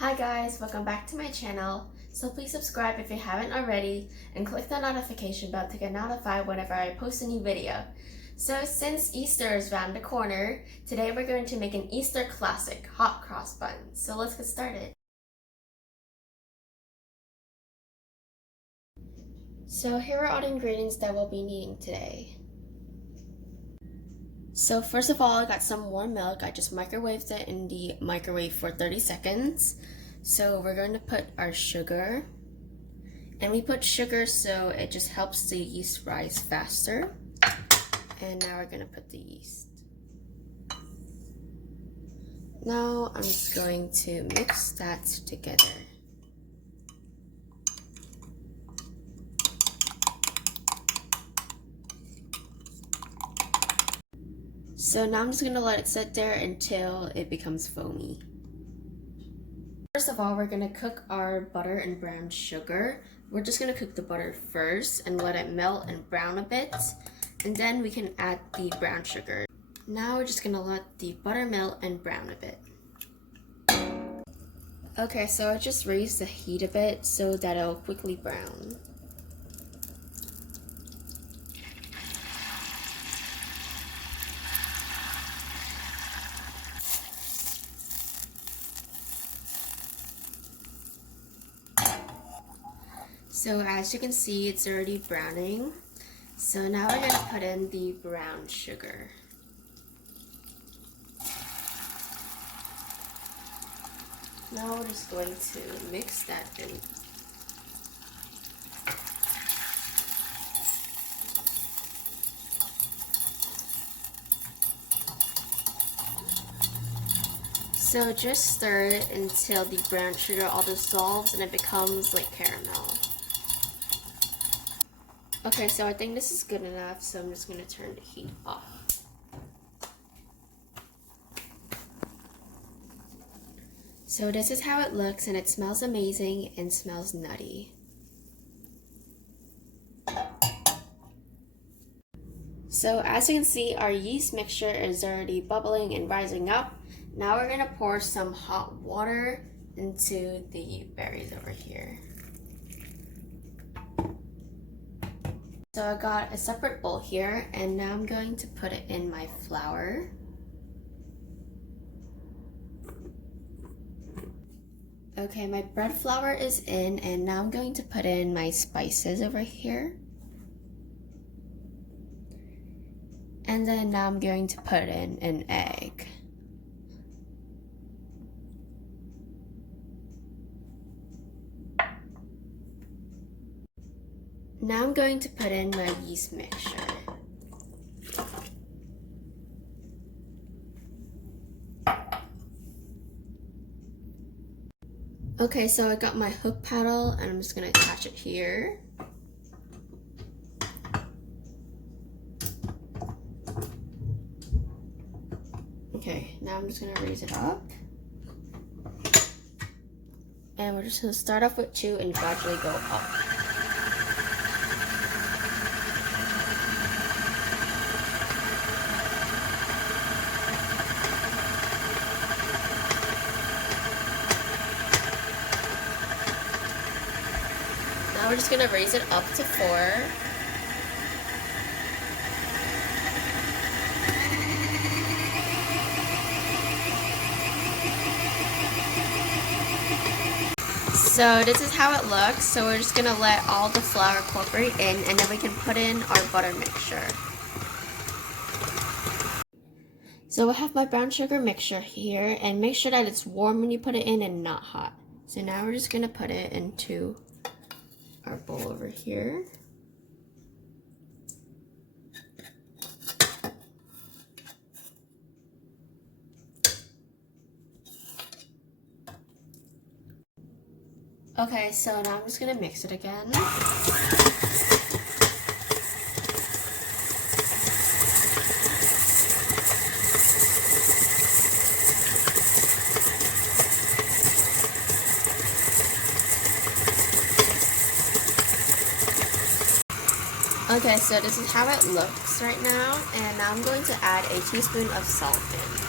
Hi guys, welcome back to my channel. So please subscribe if you haven't already and click the notification bell to get notified whenever I post a new video. So since Easter is around the corner, today we're going to make an Easter classic, hot cross buns. So let's get started. So here are all the ingredients that we'll be needing today. So first of all, I got some warm milk. I just microwaved it in the microwave for 30 seconds. So we're going to put our sugar. And we put sugar so it just helps the yeast rise faster. And now we're going to put the yeast. Now I'm just going to mix that together. So now I'm just going to let it sit there until it becomes foamy. First of all, we're going to cook our butter and brown sugar. We're just going to cook the butter first and let it melt and brown a bit. And then we can add the brown sugar. Now we're just going to let the butter melt and brown a bit. Okay, so I just raised the heat a bit so that it'll quickly brown. So as you can see, it's already browning. So now we're going to put in the brown sugar. Now we're just going to mix that in. So just stir it until the brown sugar all dissolves and it becomes like caramel. Okay, so I think this is good enough, so I'm just going to turn the heat off. So this is how it looks, and it smells amazing and smells nutty. So as you can see, our yeast mixture is already bubbling and rising up. Now we're going to pour some hot water into the berries over here. So I got a separate bowl here, and now I'm going to put it in my flour. Okay, my bread flour is in, and now I'm going to put in my spices over here. And then now I'm going to put in an egg. Now I'm going to put in my yeast mixture. Okay, so I got my hook paddle and I'm just going to attach it here. Okay, now I'm just going to raise it up. And we're just going to start off with 2 and gradually go up. Now we're just going to raise it up to 4. So this is how it looks. So we're just going to let all the flour incorporate in, and then we can put in our butter mixture. So I have my brown sugar mixture here, and make sure that it's warm when you put it in and not hot. So now we're just going to put it into our bowl over here. Okay, so now I'm just going to mix it again. Okay, so this is how it looks right now, and now I'm going to add a teaspoon of salt in.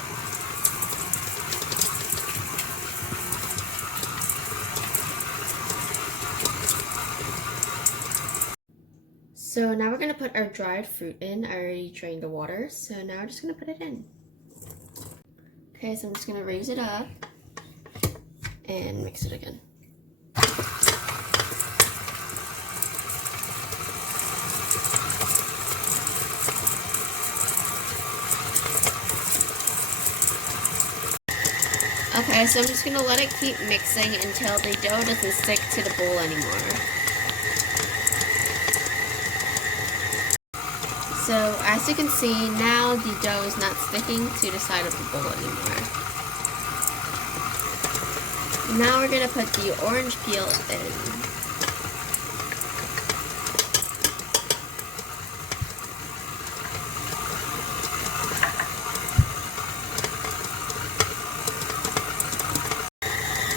So now we're gonna put our dried fruit in. I already drained the water, so now we're just gonna put it in. Okay, so I'm just gonna raise it up and mix it again. Okay, so I'm just gonna let it keep mixing until the dough doesn't stick to the bowl anymore. So as you can see, now the dough is not sticking to the side of the bowl anymore. Now we're gonna put the orange peel in.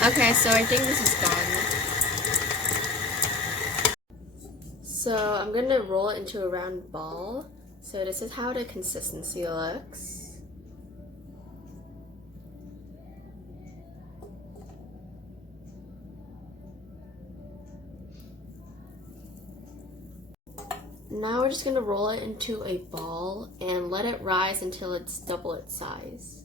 Okay, so I think this is done. So I'm gonna roll it into a round ball. So this is how the consistency looks. Now we're just gonna roll it into a ball and let it rise until it's double its size.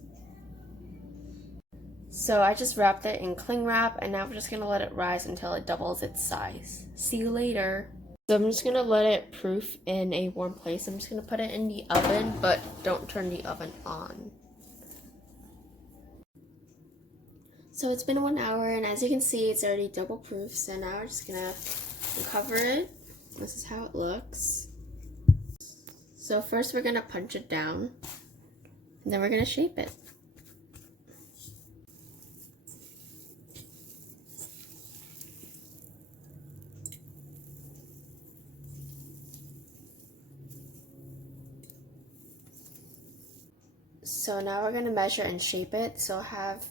So I just wrapped it in cling wrap and now we're just gonna let it rise until it doubles its size. See you later. So I'm just gonna let it proof in a warm place. I'm just gonna put it in the oven, but don't turn the oven on. So it's been 1 hour and as you can see, it's already double proof. So now we're just gonna uncover it. This is how it looks. So first we're gonna punch it down and then we're gonna shape it. So now we're gonna measure and shape it. So I have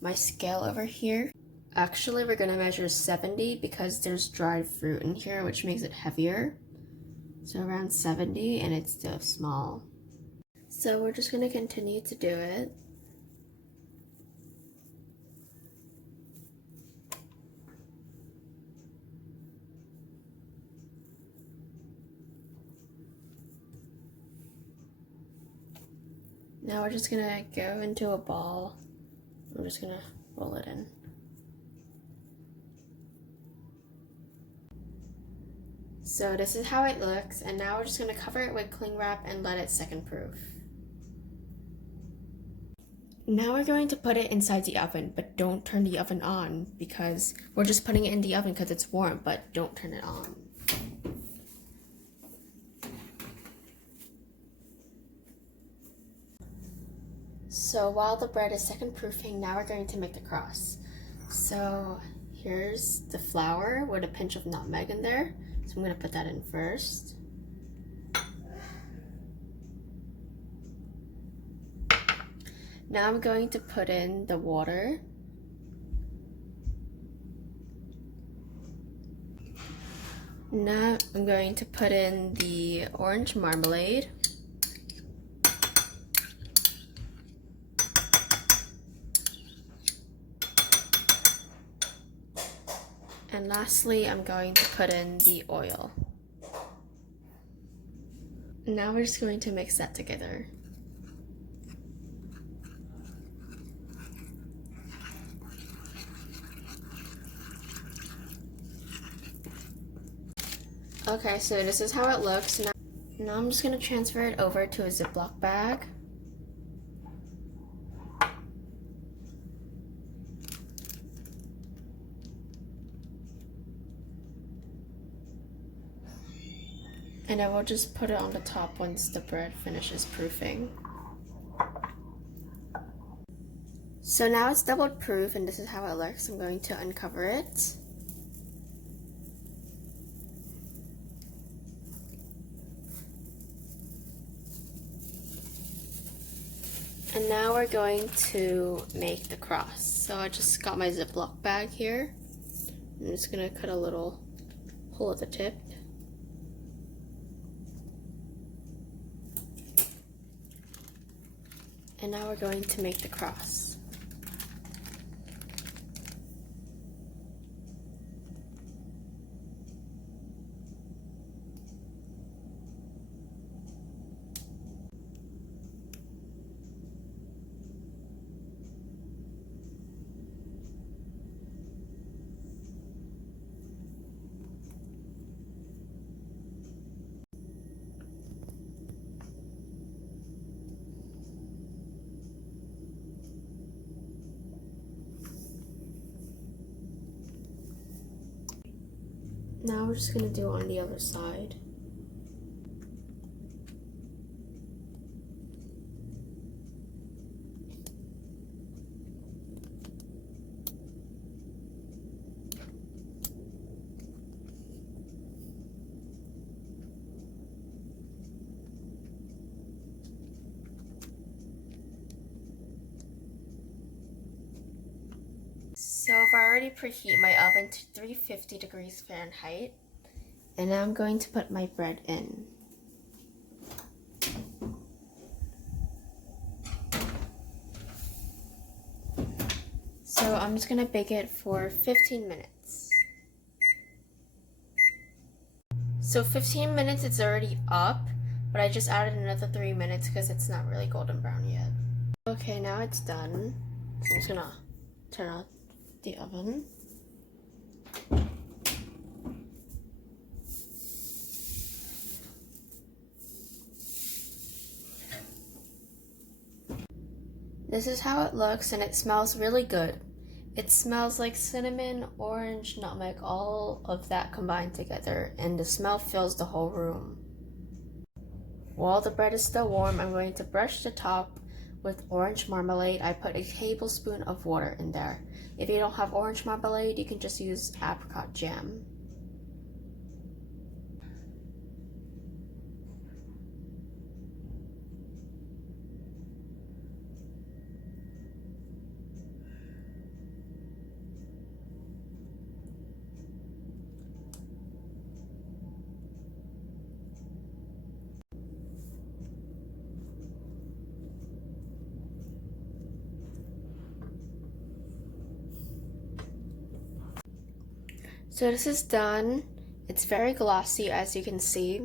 my scale over here. Actually, we're gonna measure 70 because there's dried fruit in here, which makes it heavier. So around 70, and it's still small. So we're just gonna continue to do it. Now we're just gonna go into a ball. I'm just gonna roll it in. So this is how it looks, and now we're just gonna cover it with cling wrap and let it second proof. Now we're going to put it inside the oven, but don't turn the oven on because we're just putting it in the oven because it's warm, but don't turn it on. So while the bread is second proofing, now we're going to make the cross. So here's the flour with a pinch of nutmeg in there. So I'm gonna put that in first. Now I'm going to put in the water. Now I'm going to put in the orange marmalade. And lastly, I'm going to put in the oil. Now we're just going to mix that together. Okay, so this is how it looks. Now I'm just going to transfer it over to a ziploc bag. And I will just put it on the top once the bread finishes proofing. So now it's doubled proof and this is how it looks. I'm going to uncover it. And now we're going to make the cross. So I just got my Ziploc bag here. I'm just gonna cut a little hole at the tip. And now we're going to make the cross. Now we're just gonna do it on the other side. So I've already preheat my oven to 350 degrees Fahrenheit, and now I'm going to put my bread in. So I'm just gonna bake it for 15 minutes. So 15 minutes, it's already up, but I just added another 3 minutes because it's not really golden brown yet. Okay, now it's done. So I'm just gonna turn off the oven. This is how it looks, and it smells really good. It smells like cinnamon, orange, nutmeg, all of that combined together, and the smell fills the whole room. While the bread is still warm, I'm going to brush the top with orange marmalade. I put a tablespoon of water in there. If you don't have orange marmalade, you can just use apricot jam. So this is done. It's very glossy, as you can see,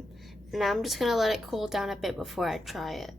and I'm just gonna let it cool down a bit before I try it.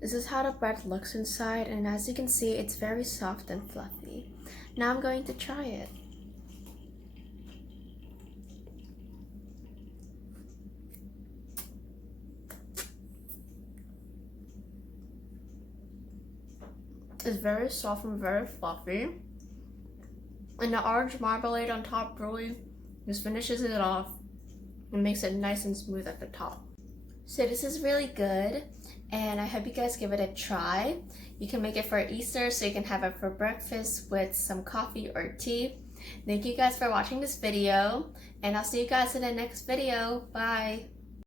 This is how the bread looks inside, and as you can see, it's very soft and fluffy. Now I'm going to try it. It's very soft and very fluffy, and the orange marmalade on top really just finishes it off and makes it nice and smooth at the top. So this is really good, and I hope you guys give it a try. You can make it for Easter, so you can have it for breakfast with some coffee or tea. Thank you guys for watching this video, and I'll see you guys in the next video. Bye!